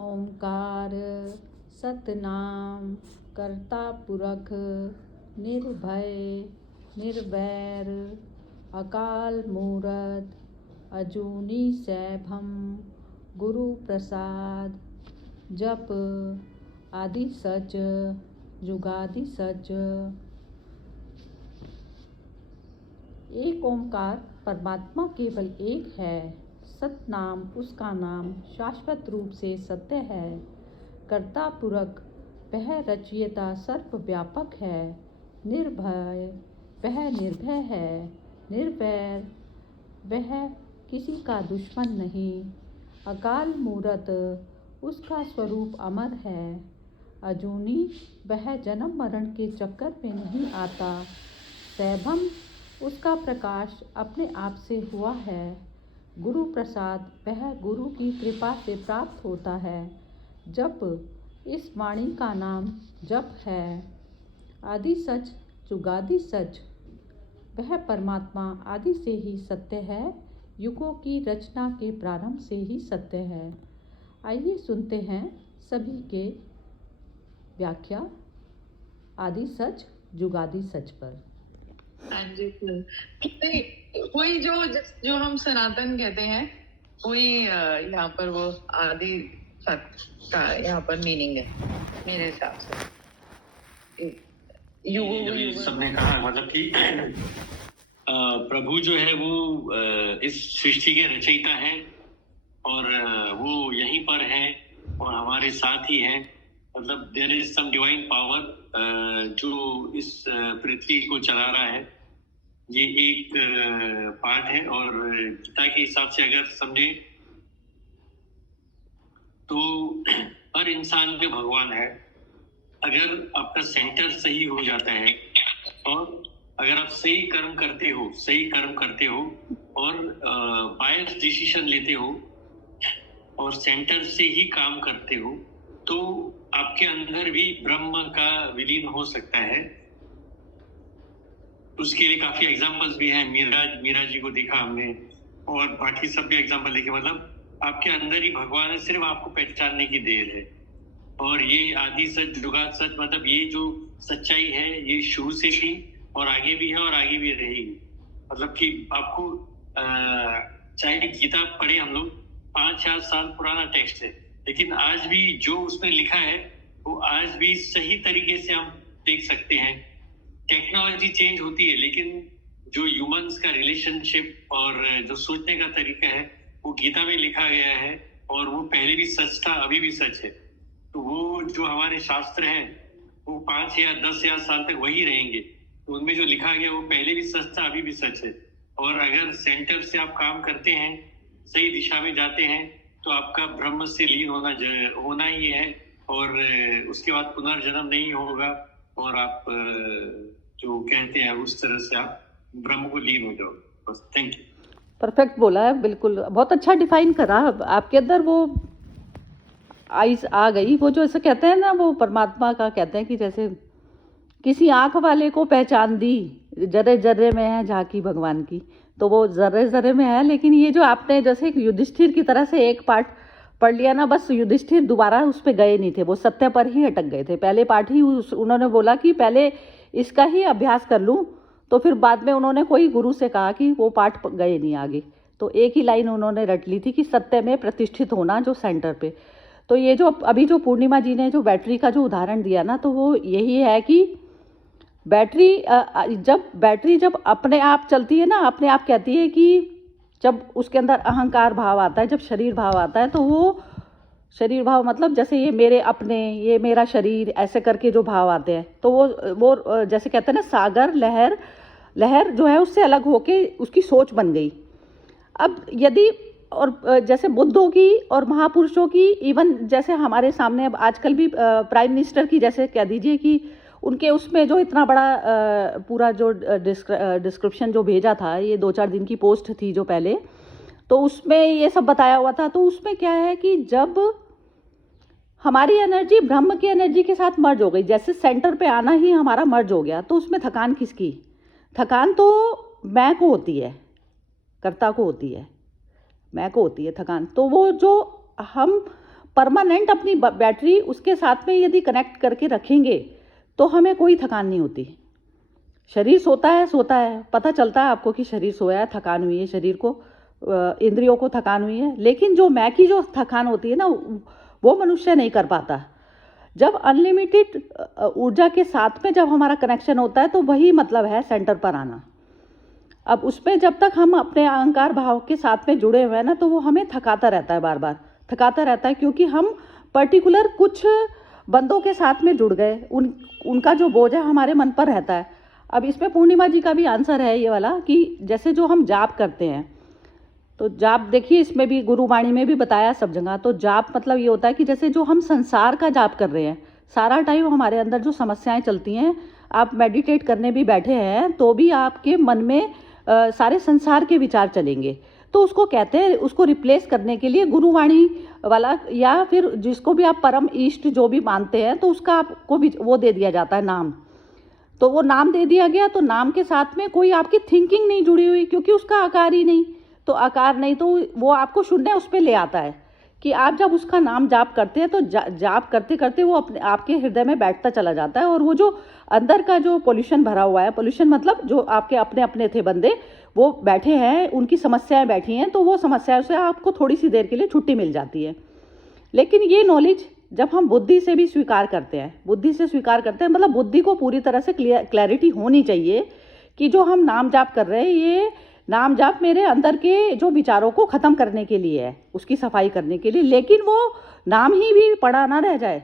ओंकार सतनाम करता पुरख निर्भय निर्वैर अकाल मूरत अजूनी सैभम गुरु प्रसाद जप आदि सच जुगादि सच। एक ओंकार परमात्मा केवल एक है। सतनाम उसका नाम शाश्वत रूप से सत्य है। कर्ता पुरख वह रचयिता सर्वव्यापक है। निर्भय वह निर्भय है। निर्वैर वह किसी का दुश्मन नहीं। अकाल मूरत उसका स्वरूप अमर है। अजूनी वह जन्म मरण के चक्कर में नहीं आता। सैभम उसका प्रकाश अपने आप से हुआ है। गुरु प्रसाद वह गुरु की कृपा से प्राप्त होता है। जप इस वाणी का नाम जप है। आदि सच जुगादि सच वह परमात्मा आदि से ही सत्य है। युगों की रचना के प्रारंभ से ही सत्य है। आइए सुनते हैं सभी के व्याख्या आदि सच जुगादि सच पर। हाँ जी वही जो हम सनातन कहते हैं वही यहाँ पर वो आदि सत्य का यहाँ पर मीनिंग है मेरे हिसाब से। युग सबने कहा मतलब कि प्रभु जो है वो इस सृष्टि के रचयिता है और वो यहीं पर है और हमारे साथ ही है। मतलब there is some divine power जो इस पृथ्वी को चला रहा है। ये एक पार्ट है और गीता के हिसाब से अगर समझे तो हर इंसान में भगवान है। अगर आपका सेंटर सही हो जाता है और अगर आप सही कर्म करते हो और बायस डिसीजन लेते हो और सेंटर से ही काम करते हो तो आपके अंदर भी ब्रह्म का विलीन हो सकता है। उसके लिए काफी एग्जांपल्स भी हैं। मीरा जी को देखा हमने और बाकी सब भी एग्जांपल देखे। मतलब आपके अंदर ही भगवान है, सिर्फ आपको पहचानने की देर है। और ये आदि सच जुगाद सच मतलब ये जो सच्चाई है ये शुरू से थी और आगे भी है और आगे भी रहेगी। मतलब कि आपको चाहे गीता पढ़े हम लोग 5-4 साल पुराना टेक्स्ट है लेकिन आज भी जो उसमें लिखा है वो आज भी सही तरीके से हम देख सकते हैं। टेक्नोलॉजी चेंज होती है लेकिन जो ह्यूमंस का रिलेशनशिप और जो सोचने का तरीका है वो गीता में लिखा गया है और वो पहले भी सच था अभी भी सच है। तो वो जो हमारे शास्त्र हैं वो 5 या 10 या साल तक वही रहेंगे। तो उनमें जो लिखा गया वो पहले भी सच था अभी भी सच है। और अगर सेंटर से आप काम करते हैं सही दिशा में जाते हैं तो आपका ब्रह्म से लीन होना ही है और उसके बाद पुनर्जन्म नहीं होगा और आप जो कहते हैं उस तरह से आप ब्रह्म को लीन हो जाओ। बस थैंक यू। परफेक्ट बोला है, बिल्कुल बहुत अच्छा डिफाइन करा। आपके अंदर वो आइज आ गई, वो जो ऐसे कहते हैं ना, वो परमात्मा का कहते हैं कि जैसे किसी आँख वाले को पहचान दी, जर्रे जर्रे में है झांकी भगवान की, तो वो जर्रे जर्रे में है। लेकिन ये जो आपने जैसे युधिष्ठिर की तरह से एक पार्ट पढ़ लिया ना, बस युधिष्ठिर दोबारा उस पर गए नहीं थे, वो सत्य पर ही अटक गए थे। पहले पार्ट ही उन्होंने बोला कि पहले इसका ही अभ्यास कर लूँ, तो फिर बाद में उन्होंने कोई गुरु से कहा कि वो पार्ट गए नहीं आगे। तो एक ही लाइन उन्होंने रट ली थी कि सत्य में प्रतिष्ठित होना, जो सेंटर पे। तो ये जो अभी जो पूर्णिमा जी ने जो बैटरी का जो उदाहरण दिया ना, तो वो यही है कि बैटरी जब अपने आप चलती है ना, अपने आप कहती है कि जब उसके अंदर अहंकार भाव आता है, जब शरीर भाव आता है, तो वो शरीर भाव मतलब जैसे ये मेरे अपने, ये मेरा शरीर, ऐसे करके जो भाव आते हैं, तो वो जैसे कहते हैं ना, सागर लहर जो है उससे अलग होके उसकी सोच बन गई। अब यदि और जैसे बुद्धों की और महापुरुषों की, इवन जैसे हमारे सामने अब आजकल भी प्राइम मिनिस्टर की, जैसे कह दीजिए कि उनके उसमें जो इतना बड़ा पूरा जो डिस्क्रिप्शन जो भेजा था, ये 2-4 दिन की पोस्ट थी जो पहले, तो उसमें ये सब बताया हुआ था। तो उसमें क्या है कि जब हमारी एनर्जी ब्रह्म की एनर्जी के साथ मर्ज हो गई, जैसे सेंटर पे आना ही हमारा मर्ज हो गया, तो उसमें थकान किसकी? थकान तो मैं को होती है, कर्ता को होती है। मैं को होती है थकान। तो वो जो हम परमानेंट अपनी बैटरी उसके साथ में यदि कनेक्ट करके रखेंगे तो हमें कोई थकान नहीं होती। शरीर सोता है, पता चलता है आपको कि शरीर सोया है, थकान हुई है, शरीर को इंद्रियों को थकान हुई है, लेकिन जो मैं की जो थकान होती है ना वो मनुष्य नहीं कर पाता। जब अनलिमिटेड ऊर्जा के साथ में जब हमारा कनेक्शन होता है तो वही मतलब है सेंटर पर आना। अब उसमें जब तक हम अपने अहंकार भाव के साथ में जुड़े हुए हैं ना तो वो हमें थकाता रहता है, बार बार थकाता रहता है, क्योंकि हम पर्टिकुलर कुछ बंदों के साथ में जुड़ गए, उनका जो बोझ है हमारे मन पर रहता है। अब इसमें पूर्णिमा जी का भी आंसर है ये वाला कि जैसे जो हम जाप करते हैं, तो जाप देखिए इसमें भी गुरुवाणी में भी बताया सब जगह। तो जाप मतलब ये होता है कि जैसे जो हम संसार का जाप कर रहे हैं, सारा टाइम हमारे अंदर जो समस्याएं चलती हैं, आप मेडिटेट करने भी बैठे हैं तो भी आपके मन में सारे संसार के विचार चलेंगे। तो उसको कहते हैं, उसको रिप्लेस करने के लिए गुरुवाणी वाला या फिर जिसको भी आप परम इष्ट जो भी मानते हैं तो उसका आपको भी वो दे दिया जाता है नाम। तो वो नाम दे दिया गया, तो नाम के साथ में कोई आपकी थिंकिंग नहीं जुड़ी हुई, क्योंकि उसका आकार ही नहीं। तो आकार नहीं तो वो आपको शून्य उस पर ले आता है कि आप जब उसका नाम जाप करते हैं तो जाप करते करते वो अपने आपके हृदय में बैठता चला जाता है। और वो जो अंदर का जो पोल्यूशन भरा हुआ है, पोल्यूशन मतलब जो आपके अपने अपने थे बंदे, वो बैठे हैं, उनकी समस्याएं बैठी हैं, तो वो समस्याओं से आपको थोड़ी सी देर के लिए छुट्टी मिल जाती है। लेकिन ये नॉलेज जब हम बुद्धि से भी स्वीकार करते हैं, बुद्धि से स्वीकार करते हैं मतलब बुद्धि को पूरी तरह से क्लैरिटी होनी चाहिए कि जो हम नाम जाप कर रहे हैं ये नाम जाप मेरे अंदर के जो विचारों को ख़त्म करने के लिए है, उसकी सफाई करने के लिए। लेकिन वो नाम ही भी पड़ा ना रह जाए।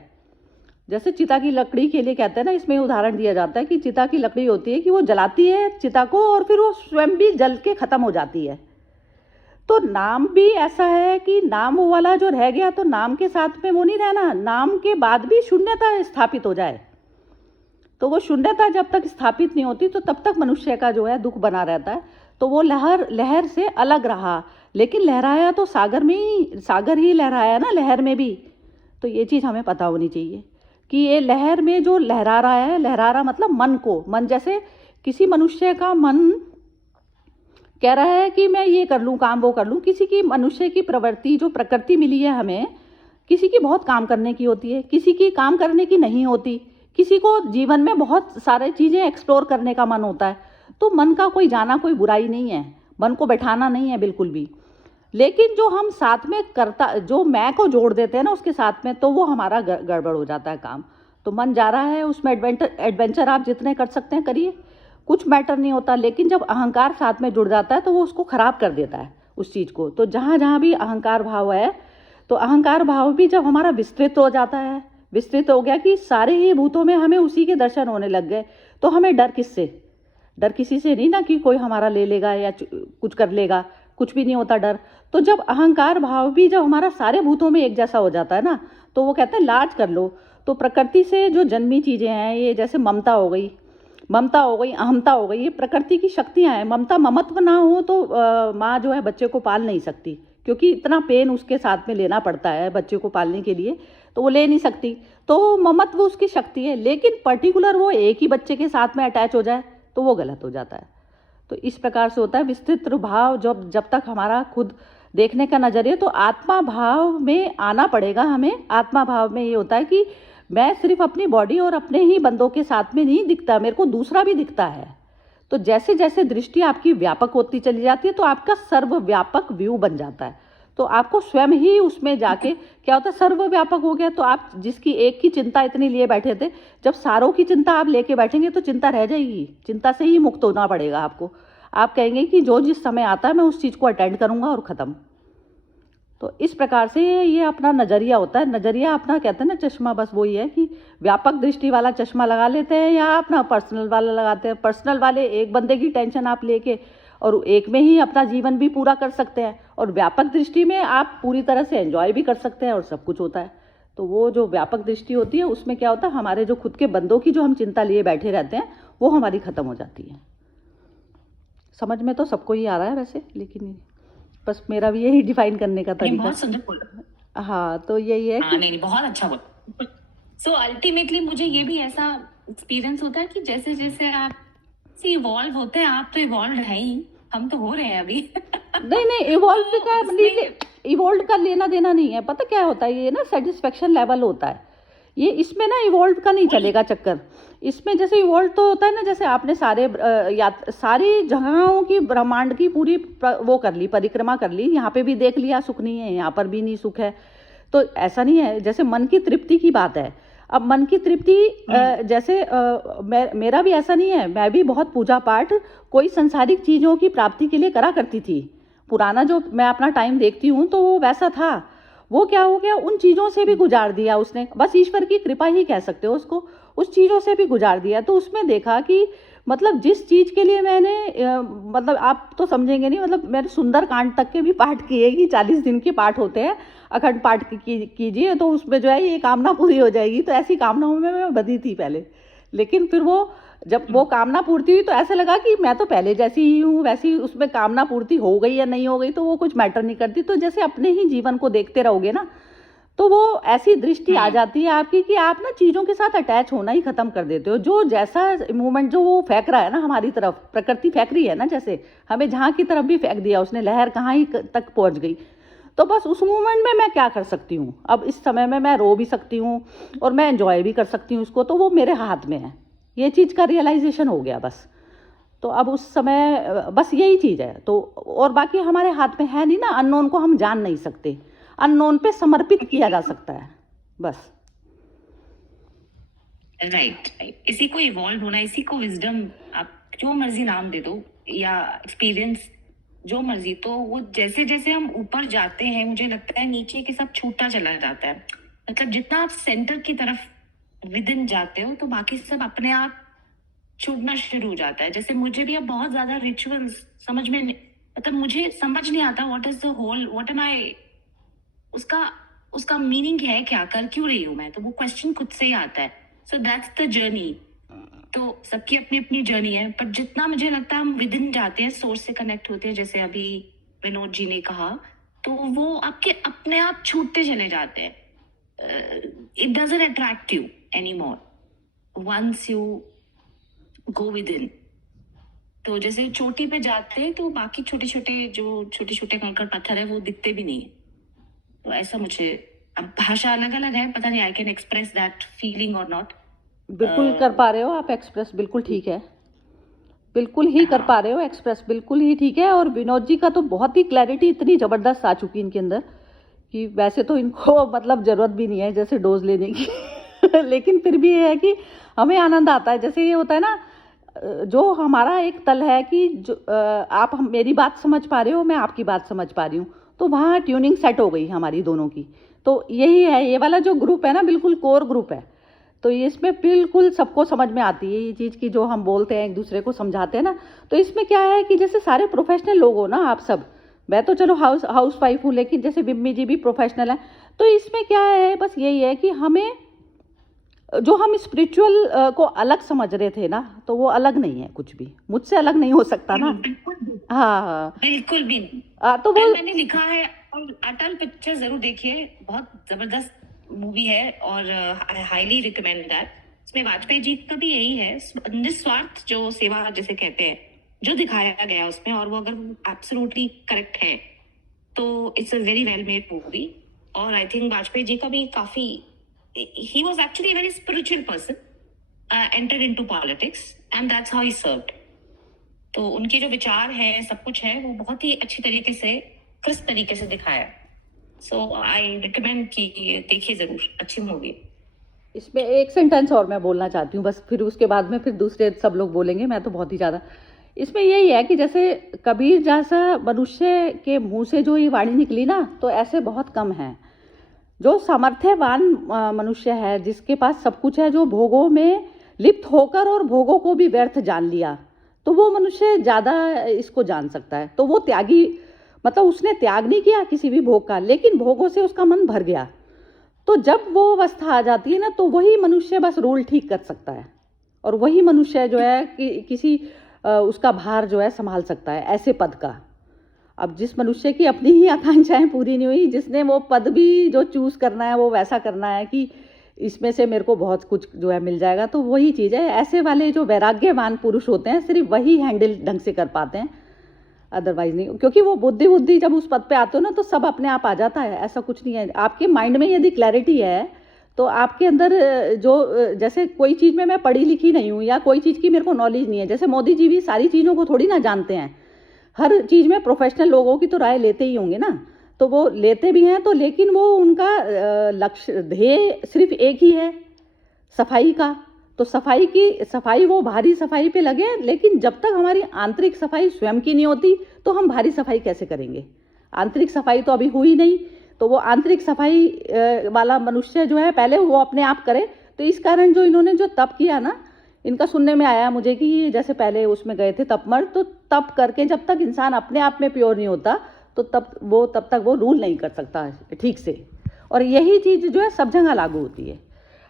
जैसे चिता की लकड़ी के लिए कहते हैं ना, इसमें उदाहरण दिया जाता है कि चिता की लकड़ी होती है कि वो जलाती है चिता को और फिर वो स्वयं भी जल के ख़त्म हो जाती है। तो नाम भी ऐसा है कि नाम वो वाला जो रह गया तो नाम के साथ में वो नहीं रहना, नाम के बाद भी शून्यता स्थापित हो जाए। तो वो शून्यता जब तक स्थापित नहीं होती तो तब तक मनुष्य का जो है दुख बना रहता है। तो वो लहर से अलग रहा, लेकिन लहराया तो सागर में ही, सागर ही लहराया ना लहर में भी। तो ये चीज़ हमें पता होनी चाहिए कि ये लहर में जो लहरा रहा है, लहरा रहा मतलब मन को, मन जैसे किसी मनुष्य का मन कह रहा है कि मैं ये कर लूँ, काम वो कर लूँ। किसी की मनुष्य की प्रवृत्ति जो प्रकृति मिली है हमें, किसी की बहुत काम करने की होती है, किसी की काम करने की नहीं होती, किसी को जीवन में बहुत सारे चीज़ें एक्सप्लोर करने का मन होता है। तो मन का कोई जाना कोई बुराई नहीं है, मन को बैठाना नहीं है बिल्कुल भी। लेकिन जो हम साथ में करता, जो मैं को जोड़ देते हैं ना उसके साथ में, तो वो हमारा गड़बड़ हो जाता है काम। तो मन जा रहा है उसमें एडवेंचर आप जितने कर सकते हैं करिए, कुछ मैटर नहीं होता। लेकिन जब अहंकार साथ में जुड़ जाता है तो वो उसको ख़राब कर देता है उस चीज़ को। तो जहाँ जहाँ भी अहंकार भाव है, तो अहंकार भाव भी जब हमारा विस्तृत हो जाता है, विस्तृत हो गया कि सारे ही भूतों में हमें उसी के दर्शन होने लग गए, तो हमें डर किससे? डर किसी से नहीं ना कि कोई हमारा ले लेगा या कुछ कर लेगा, कुछ भी नहीं होता डर। तो जब अहंकार भाव भी जब हमारा सारे भूतों में एक जैसा हो जाता है ना, तो वो कहते हैं लाज कर लो। तो प्रकृति से जो जन्मी चीज़ें हैं, ये जैसे ममता हो गई, अहमता हो गई, ये प्रकृति की शक्तियाँ हैं। ममता ममत्व ना हो तो माँ जो है बच्चे को पाल नहीं सकती, क्योंकि इतना पेन उसके साथ में लेना पड़ता है बच्चे को पालने के लिए, तो वो ले नहीं सकती। तो ममत्व उसकी शक्ति है, लेकिन पर्टिकुलर वो एक ही बच्चे के साथ में अटैच हो जाए तो वो गलत हो जाता है। तो इस प्रकार से होता है विस्तृत भाव। जब तक हमारा खुद देखने का नजरिया, तो आत्मा भाव में आना पड़ेगा हमें। आत्मा भाव में ये होता है कि मैं सिर्फ अपनी बॉडी और अपने ही बंदों के साथ में नहीं दिखता, मेरे को दूसरा भी दिखता है। तो जैसे जैसे दृष्टि आपकी व्यापक होती चली जाती है तो आपका सर्वव्यापक व्यू बन जाता है। तो आपको स्वयं ही उसमें जाके क्या होता है, सर्वव्यापक हो गया। तो आप जिसकी एक की चिंता इतनी लिए बैठे थे, जब सारों की चिंता आप लेके बैठेंगे तो चिंता रह जाएगी, चिंता से ही मुक्त होना पड़ेगा आपको। आप कहेंगे कि जो जिस समय आता है मैं उस चीज़ को अटेंड करूँगा और ख़त्म। तो इस प्रकार से ये अपना नज़रिया होता है। नज़रिया अपना कहते हैं ना चश्मा, बस वही है कि व्यापक दृष्टि वाला चश्मा लगा लेते हैं या अपना पर्सनल वाला लगाते हैं। पर्सनल वाले एक बंदे की टेंशन आप लेके और एक में ही अपना जीवन भी पूरा कर सकते हैं, और व्यापक दृष्टि में आप पूरी तरह से एंजॉय भी कर सकते हैं और सब कुछ होता है। तो वो जो व्यापक दृष्टि होती है उसमें क्या होता है, हमारे जो खुद के बंदों की जो हम चिंता लिए बैठे रहते हैं वो हमारी ख़त्म हो जाती है। समझ में तो सबको ही आ रहा है वैसे, लेकिन बस मेरा भी यही डिफाइन करने का तरीका। बहुत सुंदर बोला। हाँ, तो यही है कि नहीं, बहुत अच्छा बोला। सो अल्टीमेटली मुझे ये भी ऐसा एक्सपीरियंस होता है कि जैसे जैसे आप इवॉल्व होते हैं, आप तो इवॉल्व है ही, हम तो हो रहे हैं अभी। नहीं नहीं, इवॉल्व का इवॉल्व का लेना देना नहीं है। पता क्या होता है, ये ना सेटिस्फेक्शन लेवल होता है ये, इसमें ना इवॉल्व का नहीं चलेगा चक्कर। इसमें जैसे इवॉल्व तो होता है ना, जैसे आपने सारी जगहों की ब्रह्मांड की पूरी वो कर ली, परिक्रमा कर ली, यहाँ पे भी देख लिया सुख नहीं है, यहाँ पर भी नहीं सुख है। तो ऐसा नहीं है, जैसे मन की तृप्ति की बात है। अब मन की तृप्ति जैसे मेरा भी ऐसा नहीं है, मैं भी बहुत पूजा पाठ कोई संसारिक चीज़ों की प्राप्ति के लिए करा करती थी। पुराना जो मैं अपना टाइम देखती हूँ तो वो वैसा था। वो क्या हो गया, उन चीज़ों से भी गुजार दिया उसने, बस ईश्वर की कृपा ही कह सकते हो उसको, उस चीज़ों से भी गुजार दिया। तो उसमें देखा कि मतलब जिस चीज़ के लिए मैंने मतलब आप तो समझेंगे नहीं, मतलब मैंने सुंदर कांड तक के भी पाठ किए कि 40 दिन के पाठ होते हैं, अखंड पाठ कीजिए तो उसमें जो है ये कामना पूरी हो जाएगी। तो ऐसी कामनाओं में मैं बधी थी पहले, लेकिन फिर वो जब वो कामना पूर्ति हुई तो ऐसे लगा कि मैं तो पहले जैसी ही हूँ वैसी, उसमें कामना पूर्ति हो गई या नहीं हो गई तो वो कुछ मैटर नहीं करती। तो जैसे अपने ही जीवन को देखते रहोगे ना, तो वो ऐसी दृष्टि आ जाती है आपकी कि आप ना चीज़ों के साथ अटैच होना ही खत्म कर देते हो। जो जैसा मूवमेंट जो वो फेंक रहा है ना हमारी तरफ, प्रकृति फेंक रही है ना, जैसे हमें जहाँ की तरफ भी फेंक दिया उसने, लहर कहाँ ही तक पहुँच गई। तो बस उस मूवमेंट में मैं क्या कर सकती हूँ, अब इस समय में मैं रो भी सकती हूँ और मैं एंजॉय भी कर सकती हूँ उसको, तो वो मेरे हाथ में है। ये चीज़ का रियलाइजेशन हो गया बस। तो अब उस समय बस यही चीज़ है। तो और बाकी हमारे हाथ में है नहीं ना, अननोन को हम जान नहीं सकते, अननोन पे समर्पित किया जा सकता है बस। राइट, इसी को इवॉल्व होना, इसी को विजडम, आप जो मर्जी नाम दे दो या एक्सपीरियंस जो मर्जी, तो वो जैसे जैसे हम ऊपर जाते हैं मुझे लगता है नीचे के सब छूटता चला जाता है। मतलब जितना आप सेंटर की तरफ विद इन जाते हो तो बाकी सब अपने आप छूटना शुरू हो जाता है। जैसे मुझे भी अब बहुत ज्यादा रिचुअल्स समझ में मतलब मुझे समझ नहीं आता what is the whole, what am I, उसका मीनिंग है क्या, कर क्यों रही हूँ मैं, तो वो क्वेश्चन खुद से ही आता है। So that's the journey. तो सबकी अपनी अपनी जर्नी है, पर जितना मुझे लगता है हम विद इन जाते हैं, सोर्स से कनेक्ट होते हैं, जैसे अभी विनोद जी ने कहा, तो वो आपके अपने आप छूटते चले जाते हैं। It doesn't attract you any more once you go within. तो जैसे चोटी पे जाते हैं तो बाकी छोटे छोटे कंकड़ पत्थर है वो दिखते भी नहीं है। तो ऐसा मुझे, अब भाषा अलग अलग है, पता नहीं I can express that feeling और नॉट। बिल्कुल कर पा रहे हो आप एक्सप्रेस, बिल्कुल ठीक है, बिल्कुल ही कर पा रहे हो एक्सप्रेस, बिल्कुल ही ठीक है। और विनोद जी का तो बहुत ही क्लैरिटी इतनी ज़बरदस्त आ चुकी इनके अंदर कि वैसे तो इनको मतलब ज़रूरत भी नहीं है जैसे डोज लेने की लेकिन फिर भी ये है कि हमें आनंद आता है। जैसे ये होता है ना, जो हमारा एक तल है कि जो आप मेरी बात समझ पा रहे हो, मैं आपकी बात समझ पा रही हूँ, तो वहाँ ट्यूनिंग सेट हो गई हमारी दोनों की। तो यही है, ये वाला जो ग्रुप है ना बिल्कुल कोर ग्रुप है। तो ये इसमें बिल्कुल सबको समझ में आती है ये चीज़ की, जो हम बोलते हैं एक दूसरे को समझाते हैं ना। तो इसमें क्या है कि जैसे सारे प्रोफेशनल लोग हो ना आप सब, मैं तो चलो हाउस वाइफ हूँ, लेकिन जैसे बिम्मी जी भी प्रोफेशनल है। तो इसमें क्या है, बस यही है कि हमें जो हम स्पिरिचुअल को अलग समझ रहे थे ना, तो वो अलग नहीं है, कुछ भी मुझसे अलग नहीं हो सकता ना। हाँ हाँ बिल्कुल भी नहीं। तो वो मैंने लिखा है, और अटल पिक्चर जरूर देखिए, बहुत जबरदस्त मूवी है और आई हाईली रिकमेंड दैट। इसमें वाजपेयी जी का भी यही है, निस्वार्थ जो सेवा जिसे कहते हैं, जो दिखाया गया उसमें, और वो अगर एब्सोल्युटली करेक्ट है तो it's a very well made movie. और आई थिंक वाजपेयी जी का भी काफी, he was actually a very spiritual person, entered into politics and that's how he served। तो उनके जो विचार हैं, सब कुछ है, वो बहुत ही अच्छी तरीके से, क्रिस्प तरीके से दिखाया। सो आई रिकमेंड कि देखिए जरूर, अच्छी मूवी। इसमें एक सेंटेंस और मैं बोलना चाहती हूँ बस, फिर उसके बाद में फिर दूसरे सब लोग बोलेंगे, मैं तो बहुत ही ज़्यादा। इसमें यही है कि जैसे कबीर जैसा मनुष्य के मुंह से जो ये वाणी निकली ना, तो ऐसे बहुत कम हैं। जो सामर्थ्यवान मनुष्य है, जिसके पास सब कुछ है, जो भोगों में लिप्त होकर और भोगों को भी व्यर्थ जान लिया, तो वो मनुष्य ज़्यादा इसको जान सकता है। तो वो त्यागी, मतलब उसने त्याग नहीं किया किसी भी भोग का, लेकिन भोगों से उसका मन भर गया। तो जब वो अवस्था आ जाती है ना, तो वही मनुष्य बस रूल ठीक कर सकता है, और वही मनुष्य जो है कि किसी उसका भार जो है संभाल सकता है ऐसे पद का। अब जिस मनुष्य की अपनी ही आकांक्षाएं पूरी नहीं हुई, जिसने वो पद भी जो चूज़ करना है वो वैसा करना है कि इसमें से मेरे को बहुत कुछ जो है मिल जाएगा, तो वही चीज़ है। ऐसे वाले जो वैराग्यवान पुरुष होते हैं, सिर्फ वही हैंडल ढंग से कर पाते हैं। अदरवाइज नहीं, क्योंकि वो बुद्धि जब उस पद पे आते हो ना तो सब अपने आप आ जाता है, ऐसा कुछ नहीं है। आपके माइंड में यदि क्लैरिटी है तो आपके अंदर जैसे कोई चीज़ में मैं पढ़ी लिखी नहीं हूँ या कोई चीज़ की मेरे को नॉलेज नहीं है, जैसे मोदी जी भी सारी चीज़ों को थोड़ी ना जानते हैं, हर चीज़ में प्रोफेशनल लोगों की तो राय लेते ही होंगे ना, तो वो लेते भी हैं, तो लेकिन वो उनका लक्ष्य ध्येय सिर्फ एक ही है, सफाई का। तो सफाई वो भारी सफाई पे लगे, लेकिन जब तक हमारी आंतरिक सफाई स्वयं की नहीं होती तो हम भारी सफाई कैसे करेंगे? आंतरिक सफाई तो अभी हुई नहीं, तो वो आंतरिक सफाई वाला मनुष्य जो है पहले वो अपने आप करे। तो इस कारण जो इन्होंने जो तप किया ना, इनका सुनने में आया मुझे कि जैसे पहले उसमें गए थे तपमर, तो तप करके जब तक इंसान अपने आप में प्योर नहीं होता तो तब तक वो रूल नहीं कर सकता ठीक से। और यही चीज़ जो है सब जगह लागू होती है।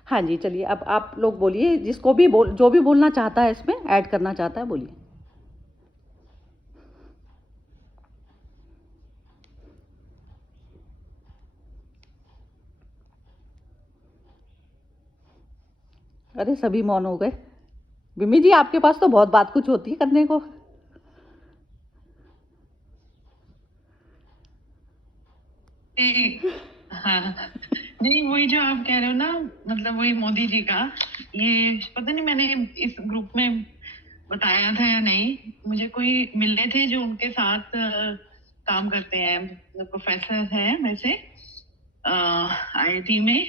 हाँ जी, चलिए अब आप लोग बोलिए, जिसको भी जो भी बोलना चाहता है, इसमें ऐड करना चाहता है, बोलिए। अरे सभी मौन हो गए। बिमी जी, आपके पास तो बहुत बात कुछ होती है करने को। हाँ, नहीं वही जो आप कह रहे हो ना, मतलब वही मोदी जी का, ये पता नहीं मैंने इस ग्रुप में बताया था या नहीं, मुझे कोई मिले थे जो उनके साथ काम करते हैं, मतलब प्रोफेसर हैं वैसे आईआईटी में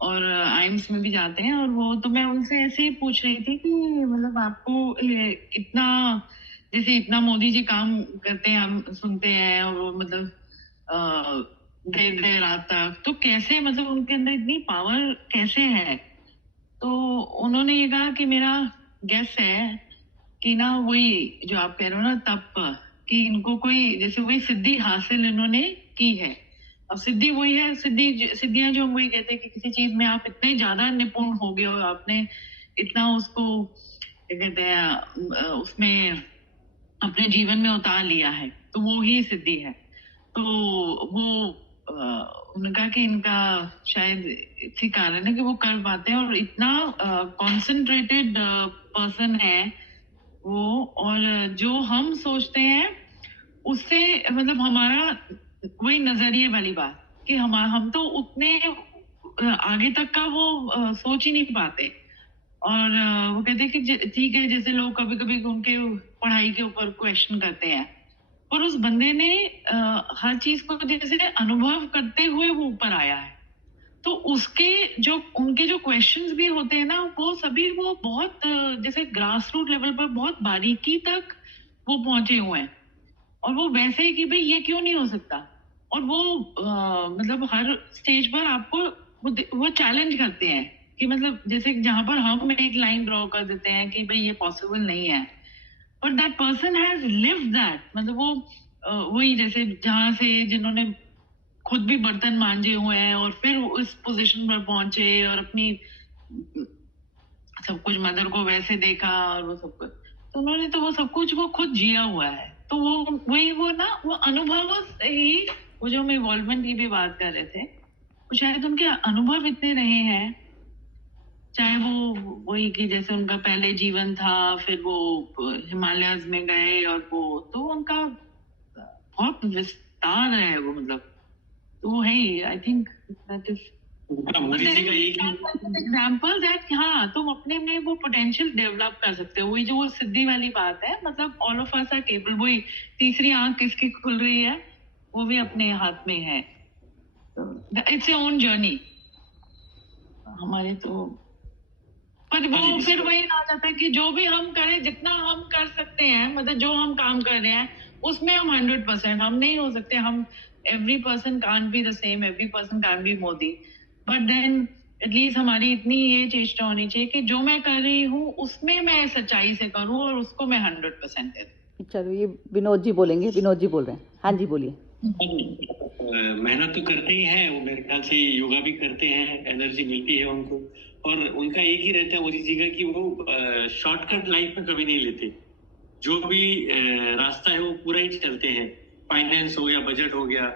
और आइम्स में भी जाते हैं, और वो तो मैं उनसे ऐसे ही पूछ रही थी कि मतलब आपको इतना, जैसे इतना मोदी जी काम करते हैं, हम सुनते हैं, और वो मतलब देर देर रात तक, तो कैसे, मतलब उनके अंदर इतनी पावर कैसे है? तो उन्होंने ये कहा कि मेरा गेस है कि ना वही जो आप कह रहे हो ना तप, कि इनको कोई जैसे वही सिद्धि हासिल इन्होंने की है। अब सिद्धि वही है, सिद्धियां जो हम वही कहते हैं कि किसी चीज में आप इतने ज्यादा निपुण हो गए हो, आपने इतना उसको क्या कहते हैं उसमें अपने जीवन में उतार लिया है, तो वो ही सिद्धि है। तो वो उन्होंने कहा कि इनका शायद इसी कारण है कि वो कर पाते हैं, और इतना कॉन्सेंट्रेटेड पर्सन है वो, और जो हम सोचते हैं उससे, मतलब हमारा वही नजरिए वाली बात कि हम तो उतने आगे तक का वो सोच ही नहीं पाते। और वो कहते हैं कि ठीक है, जैसे लोग कभी कभी उनके पढ़ाई के ऊपर क्वेश्चन करते हैं, पर उस बंदे ने हर चीज को जैसे अनुभव करते हुए वो ऊपर आया है, तो उसके जो उनके जो क्वेश्चंस भी होते हैं ना, वो सभी वो बहुत जैसे ग्रास रूट लेवल पर बहुत बारीकी तक वो पहुंचे हुए हैं, और वो वैसे ही कि भाई ये क्यों नहीं हो सकता, और वो मतलब हर स्टेज पर आपको वो चैलेंज करते हैं कि मतलब जैसे जहां पर हम एक लाइन ड्रॉ कर देते हैं कि भाई ये पॉसिबल नहीं है, but that person has lived that, मतलब वो वही जैसे जहां से जिन्होंने खुद भी बर्तन मांजे हुए हैं और फिर उस पोजीशन पर पहुंचे और अपनी सब कुछ मदर को वैसे देखा और वो सब कुछ, तो उन्होंने तो वो सब कुछ वो खुद जिया हुआ है, तो वो वही वो ना वो अनुभव से ही, वो जो हम इवॉल्वमेंट की भी बात कर रहे थे, वो शायद उनके अनुभव इतने रहे हैं, चाहे वो वही कि जैसे उनका पहले जीवन था, फिर वो हिमालयाज में गए, और वो तो उनका बहुत विस्तार है वो, मतलब तो वो है, I think that is example that हाँ तुम अपने में वो पोटेंशियल डेवलप कर सकते हो, वही जो वो सिद्धि वाली बात है, मतलब all of us are capable, वही तीसरी आंख किसकी खुल रही है वो भी अपने हाथ में है, इट्स ए ओन जर्नी हमारे, तो पर वो फिर वही आ जाता है कि जो भी हम करें, जितना हम कर सकते हैं, मतलब जो हम काम कर रहे हैं उसमें हम 100%, हम नहीं हो सकते, हम every person can't be the same, every person can't be Modi, but then at least हमारी इतनी ये चेष्टा होनी चाहिए कि जो मैं कर रही हूँ उसमें मैं सच्चाई से करूँ और उसको मैं 100% दे दूँ। चलो ये विनोद जी बोलेंगे, विनोद जी बोल रहे हैं। हाँ जी बोलिए। मेहनत तो करते ही हैं वो, मेरे ख्याल से योगा भी करते हैं, एनर्जी मिलती है उनको, और उनका एक ही रहता है मोदी जी का कि वो शॉर्टकट लाइफ में कभी नहीं लेते, जो भी रास्ता है वो पूरा ही चलते हैं, फाइनेंस हो गया, बजट हो गया,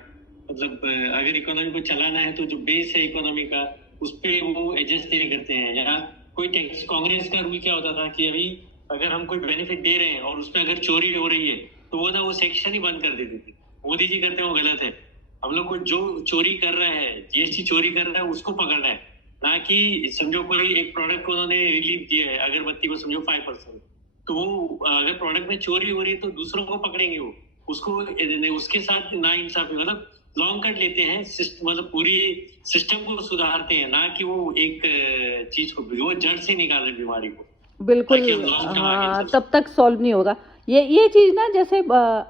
मतलब अगर इकोनॉमी को चलाना है तो जो बेस है इकोनॉमी का उस पर वो एडजस्ट नहीं करते हैं। यहाँ कोई टैक्स, कांग्रेस का रूल क्या होता था कि अभी अगर हम कोई बेनिफिट दे रहे हैं और उसमें अगर चोरी हो रही है तो वो सेक्शन ही बंद कर देती थी। मोदी जी कहते हैं वो गलत है। हम लोग को जो चोरी कर रहा है, जीएसटी चोरी कर रहा है, उसको पकड़ना है, ना कि समझो कोई एक प्रोडक्ट को उन्होंने रिलीफ दिया है, अगरबत्ती को समझो 5%, तो वो अगर प्रोडक्ट में चोरी हो रही है तो दूसरों को पकड़ेंगे, वो उसको उसके साथ ना इंसाफी, मतलब लॉन्ग कट लेते हैं, मतलब पूरी सिस्टम को सुधारते हैं, ना कि वो एक चीज को, वो जड़ से निकाल रहे बीमारी को। बिल्कुल। ताकि हम long term आगे हाँ, चल तब तक सॉल्व नहीं होगा ये चीज़ ना। जैसे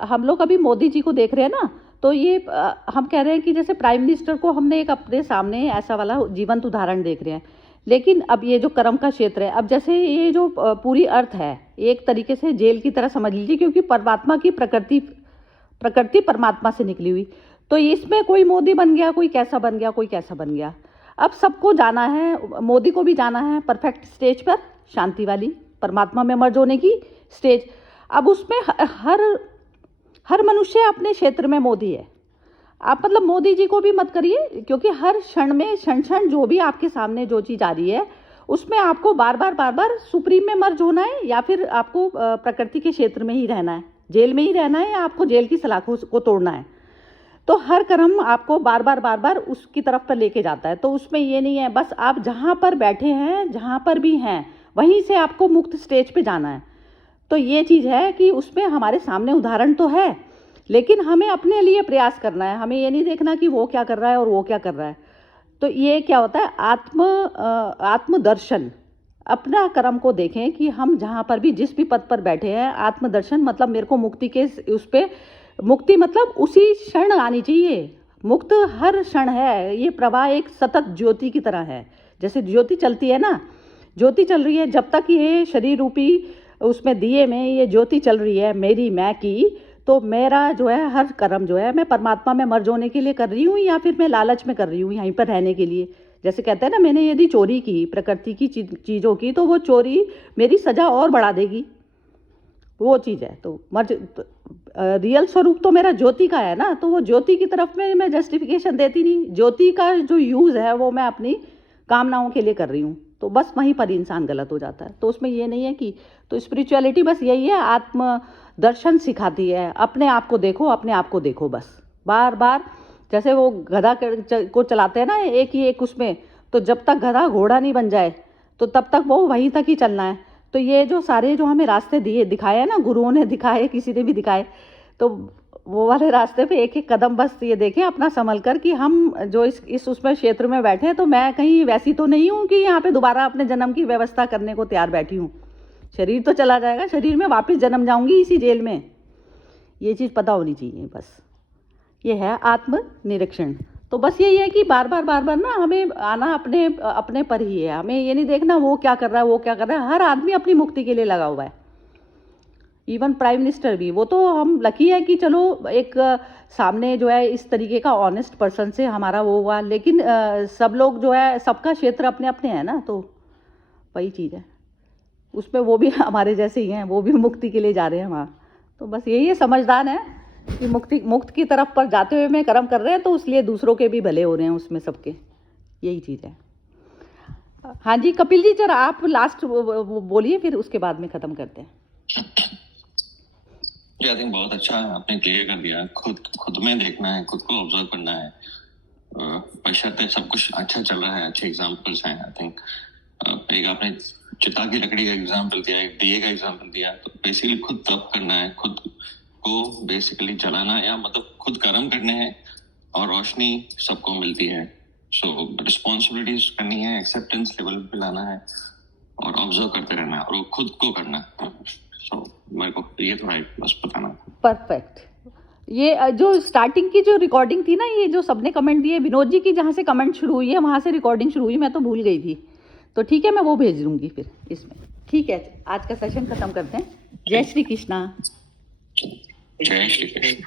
हम लोग अभी मोदी जी को देख रहे हैं ना, तो ये हम कह रहे हैं कि जैसे प्राइम मिनिस्टर को हमने एक अपने सामने ऐसा वाला जीवंत उदाहरण देख रहे हैं। लेकिन अब ये जो कर्म का क्षेत्र है, अब जैसे ये जो पूरी अर्थ है, एक तरीके से जेल की तरह समझ लीजिए, क्योंकि परमात्मा की प्रकृति परमात्मा से निकली हुई। तो इसमें कोई मोदी बन गया, कोई कैसा बन गया, कोई कैसा बन गया। अब सबको जाना है, मोदी को भी जाना है परफेक्ट स्टेज पर, शांति वाली, परमात्मा में मर्ज होने की स्टेज। अब उसमें हर मनुष्य अपने क्षेत्र में मोदी है। आप मतलब मोदी जी को भी मत करिए, क्योंकि हर क्षण में क्षण जो भी आपके सामने जो चीज़ आ रही है, उसमें आपको बार बार सुप्रीम में मर्ज होना है, या फिर आपको प्रकृति के क्षेत्र में ही रहना है, जेल में ही रहना है, या आपको जेल की सलाखों को तोड़ना है। तो हर कर्म आपको बार बार उसकी तरफ पर लेके जाता है। तो उसमें ये नहीं है, बस आप जहाँ पर बैठे हैं, जहाँ पर भी हैं, वहीं से आपको मुक्त स्टेज पे जाना है। तो ये चीज़ है कि उसमें हमारे सामने उदाहरण तो है, लेकिन हमें अपने लिए प्रयास करना है। हमें ये नहीं देखना कि वो क्या कर रहा है और वो क्या कर रहा है। तो ये क्या होता है, आत्मदर्शन। अपना कर्म को देखें कि हम जहाँ पर भी जिस भी पद पर बैठे हैं, आत्मदर्शन मतलब मेरे को मुक्ति के उस पर, मुक्ति मतलब उसी क्षण आनी चाहिए। मुक्त हर क्षण है। ये प्रवाह एक सतत ज्योति की तरह है। जैसे ज्योति चलती है ना, ज्योति चल रही है, जब तक ये शरीर रूपी उसमें दिए में ये ज्योति चल रही है मेरी मैं की, तो मेरा जो है हर कर्म जो है मैं परमात्मा में मर्ज होने के लिए कर रही हूँ, या फिर मैं लालच में कर रही हूँ यहीं पर रहने के लिए। जैसे कहते हैं ना, मैंने यदि चोरी की प्रकृति की चीज़ों की, तो वो चोरी मेरी सज़ा और बढ़ा देगी, वो चीज़ है। तो मर्ज रियल स्वरूप तो मेरा ज्योति का है ना, तो वो ज्योति की तरफ में मैं जस्टिफिकेशन देती नहीं। ज्योति का जो यूज़ है वो मैं अपनी कामनाओं के लिए कर रही हूँ, तो बस वहीं पर इंसान गलत हो जाता है। तो उसमें ये नहीं है कि, तो स्पिरिचुअलिटी बस यही है, आत्म दर्शन सिखाती है। अपने आप को देखो, अपने आप को देखो, बस बार बार। जैसे वो गधा को चलाते हैं ना एक उसमें, तो जब तक गधा घोड़ा नहीं बन जाए तो तब तक वो वहीं तक ही चलना है। तो ये जो सारे जो हमें रास्ते दिखाए हैं ना, गुरुओं ने दिखाए, किसी ने भी दिखाए, तो वो वाले रास्ते पे एक एक कदम बस ये देखें अपना संभल कर कि हम जो इस उसमें क्षेत्र में बैठे हैं, तो मैं कहीं वैसी तो नहीं हूँ कि यहाँ पे दोबारा अपने जन्म की व्यवस्था करने को तैयार बैठी हूँ। शरीर तो चला जाएगा, शरीर में वापस जन्म जाऊंगी इसी जेल में। ये चीज़ पता होनी चाहिए। बस ये है आत्म निरीक्षण। तो बस यही है कि बार बार ना हमें आना अपने पर ही है। हमें ये नहीं देखना वो क्या कर रहा है, वो क्या कर रहा है। हर आदमी अपनी मुक्ति के लिए लगा हुआ है, इवन प्राइम मिनिस्टर भी। वो तो हम लकी है कि चलो एक सामने जो है इस तरीके का ऑनेस्ट पर्सन से हमारा वो हुआ, लेकिन सब लोग जो है, सबका क्षेत्र अपने अपने है ना, तो वही चीज़ है। उसमें वो भी हमारे जैसे ही हैं, वो भी मुक्ति के लिए जा रहे हैं वहाँ। तो बस यही है, समझदार है कि मुक्त की तरफ पर जाते हुए में कर्म कर रहे हैं, तो इसलिए दूसरों के भी भले हो रहे हैं उसमें सबके। यही चीज़ है। हाँ जी कपिल जी, जरा आप लास्ट बोलिए, फिर उसके बाद में ख़त्म करते हैं। आई थिंक बहुत अच्छा आपने क्लियर कर दिया। खुद में देखना है, खुद को ऑब्जर्व करना है। बशर्ते सब कुछ अच्छा चल रहा है, अच्छे एग्जांपल्स हैं। आई थिंक एक आपने चिता की लकड़ी का एग्जांपल दिया, एक दिए का एग्जांपल दिया। तो बेसिकली खुद तप करना है, खुद को बेसिकली जलाना, या मतलब खुद कर्म करने हैं, और रोशनी सबको मिलती है। सो रिस्पॉन्सिबिलिटीज करनी है, एक्सेप्टेंस लेवल पे लाना है, और ऑब्जर्व करते रहना है, और वो खुद को करना है। सो मेरे को ये थोड़ा बस बताना। परफेक्ट। ये जो स्टार्टिंग की जो रिकॉर्डिंग थी ना, ये जो सबने कमेंट दिए, विनोद जी की जहाँ से कमेंट शुरू हुई है वहाँ से रिकॉर्डिंग शुरू हुई, मैं तो भूल गई थी। तो ठीक है, मैं वो भेज दूंगी फिर इसमें। ठीक है, आज का सेशन खत्म करते हैं। जय श्री कृष्णा। जय श्री कृष्ण।